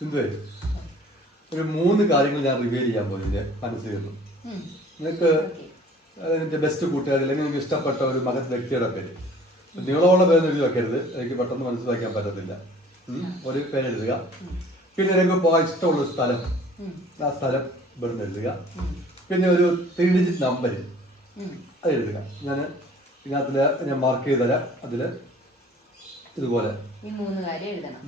എന്തുവേ? ഒരു മൂന്ന് കാര്യങ്ങൾ ഞാൻ റിവീൽ ചെയ്യാൻ മനസ്സിൽ നിന്നു ഉം. നിങ്ങൾക്ക് ബെസ്റ്റ് കൂട്ടുകാരി അല്ലെങ്കിൽ നിങ്ങൾക്ക് ഇഷ്ടപ്പെട്ട ഒരു മഹത് വ്യക്തിയുടെ പേര്. നീളമുള്ള പേര് എഴുതി വെക്കരുത്. എനിക്ക് പെട്ടെന്ന് മനസ്സിലാക്കാൻ പറ്റത്തില്ല. ഒരു പേര് എഴുതുക. പിന്നെ എനിക്ക് പോകാൻ ഇഷ്ടമുള്ള സ്ഥലം. ആ സ്ഥലം ഇവിടുന്ന് എഴുതുക. പിന്നെ ഒരു ത്രീ ഡിജിറ്റ് നമ്പർ അത് എഴുതുക. ഞാൻ ഇതിനകത്തിൽ ഞാൻ മാർക്ക് ചെയ്ത് തരാം. അതിൽ ഇതുപോലെ. ഈ മൂന്ന് കാര്യം എഴുതണം.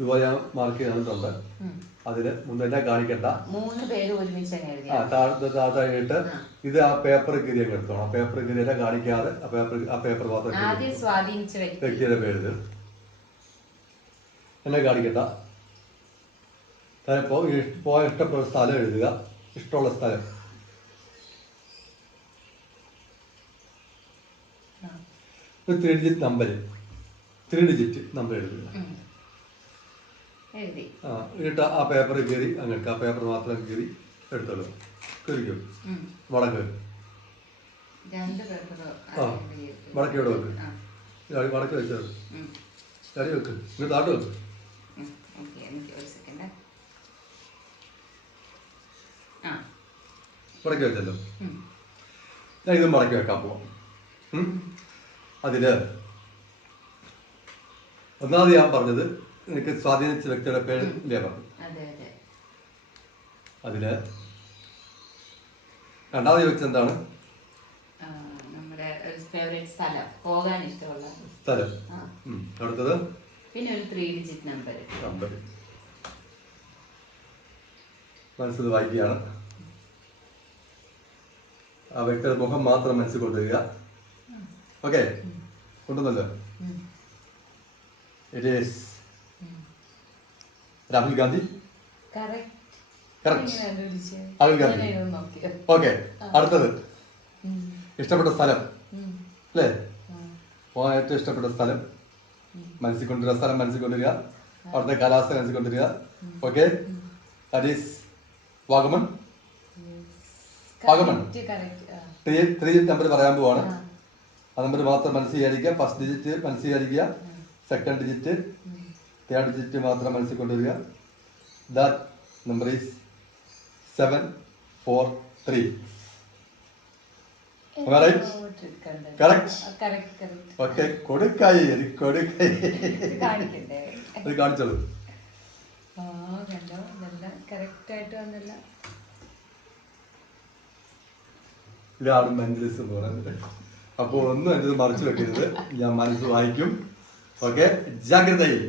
ഇതുപോലെ ഞാൻ മാർക്ക് ചെയ്തിട്ടുണ്ട്. അതിന് മുന്നേ കാണിക്കണ്ട. മൂന്ന് പേര് ഒരുമിച്ച് ആ ഇത് ആ. പേപ്പർ ഗിരി അങ്ങ് എടുത്തോണം. ആ പേപ്പർ കീറിയെ കാണിക്കാതെ ആ പേപ്പർ ആ പേപ്പർ മാത്രം സ്വാധീനിച്ച വ്യക്തിയുടെ പേര് എന്നെ കാണിക്കണ്ട. താനിപ്പോ പോയ ഇഷ്ടപ്പെട്ട സ്ഥലം എഴുതുക. ഇഷ്ടമുള്ള സ്ഥലം. Three digit number three digit number എഴുതുക. ആ എന്നിട്ട് ആ പേപ്പർ കയറി അങ്ങനെ ആ പേപ്പർ മാത്രം കയറി എടുത്തോളൂ. കയറിക്കോ. വടക്ക്. ആ വടക്ക് ഇവിടെ വെക്ക്. വടക്ക് വെച്ചത് കറി വെക്ക്. ഇങ്ങോട്ട് താട്ട് വെക്ക്. വടക്ക് വെച്ചല്ലോ. ഞാൻ ഇതും മടക്കി വെക്കാൻ പോവാം? അതിൽ ഒന്നാമത് ഞാൻ പറഞ്ഞത് എനിക്ക് സ്വാധീനിച്ച വ്യക്തിയുടെ പേര് ലേബർ അതിൽ രണ്ടാമത് ചോദിച്ചത് എന്താണ്? സ്ഥലം. പോകാൻ ഇഷ്ടമുള്ള സ്ഥലം. അടുത്തത്? പിന്നെ ഒരു ത്രീ ഡിജിറ്റ് നമ്പർ നമ്പർ മനസ്സിൽ വായിക്കുകയാണ്. ആ വ്യക്തിയുടെ മുഖം മാത്രം മനസ്സിൽ കൊണ്ടുവരിക. Okay? കൊണ്ടുവന്നല്ലോ. It is Rahul Gandhi. Rahul Gandhi. Okay അടുത്തത്. ഇഷ്ടപ്പെട്ട സ്ഥലം? അല്ലേ? പോകാൻ ഏറ്റവും ഇഷ്ടപ്പെട്ട സ്ഥലം? മനസ്സിൽ കൊണ്ടുവരിക സ്ഥലം മനസ്സിൽ കൊണ്ടുവരിക. അവിടുത്തെ കാലാവസ്ഥ മനസ്സിൽ കൊണ്ടുവരിക. Okay that is Vagamon? Vagamon. Three three number പറയാൻ പോവാണ്. ആ. നമ്പർ മാത്രം മനസ്സിലായിരിക്കുക ഫസ്റ്റ് ഡിജിറ്റ് മനസ്സിലായിരിക്കുക സെക്കൻഡ് ഡിജിറ്റ് തേർഡ് ഡിജിറ്റ് മാത്രം മനസ്സിൽ കൊണ്ടുവരിക that number is seven four three okay കൊടുക്കായി എനിക്ക് കൊടുക്കായി. അത് കാണിച്ചോളൂ. ഇതാണ് മെന്റലിസം എന്ന് പറയുന്നത്. അപ്പോൾ ഒന്നും എന്റെ മറിച്ചു വെക്കരുത്. ഞാൻ മനസ്സ് വായിക്കും. ഓക്കെ ജാഗ്രതയിൽ.